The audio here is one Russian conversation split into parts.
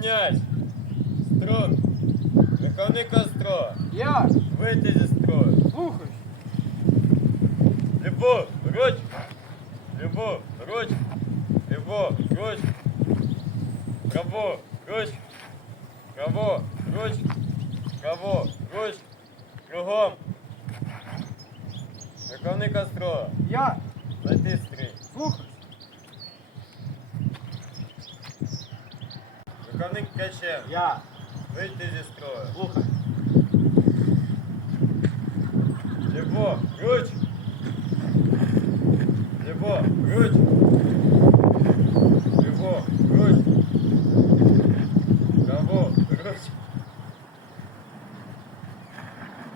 рівняйсь. Струн. Виховник остро. Я Вийти зі строю. слухай. Любов, руч. Любов, руч. Любов, руч. Право, руч. Право, руч. Право, руч. Кругом. Виховник остро. Я Зайти стрій. слухай. Виховник Ткачев. Я Вийти зі строю. слухай. Любов, руч. Любов, руч. Любов, руч. Право, руч.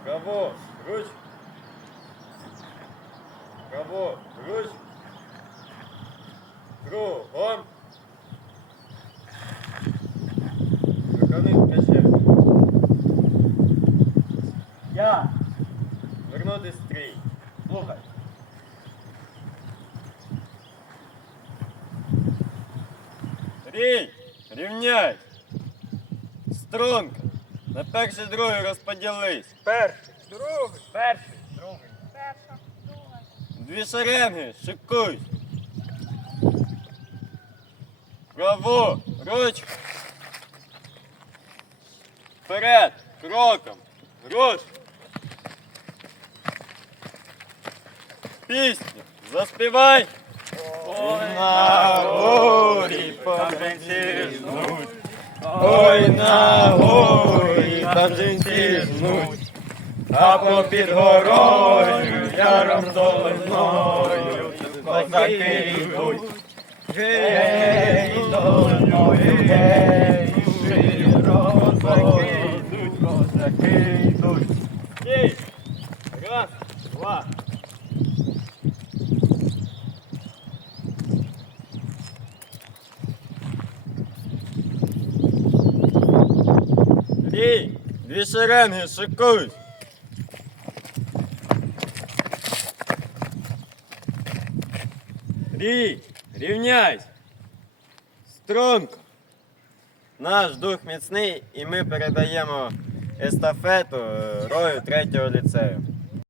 Право, руч. Право, руч. Кругом. Вернути стрій. слухай. Рій, рівняй. Струнка. На перший другий розподілись. Перший, другий, перший, другий. Перша, друга. Дві шеренги, шикуй. Право, ручку. Вперед, кроком. Руш. Пісню. Заспівай. Ой, на горі павлинці жнуть. Ой, на горі павлинці жнуть. А попід горою, яром долиною, козаки йдуть. Гей, долиною, гей, козаки йдуть, козаки йдуть. Гей, раз, два. Рій, дві шеренги, шикуй. Рій, рівняйсь. Струнко. Наш дух міцний і ми передаємо естафету е, рою третього ліцею.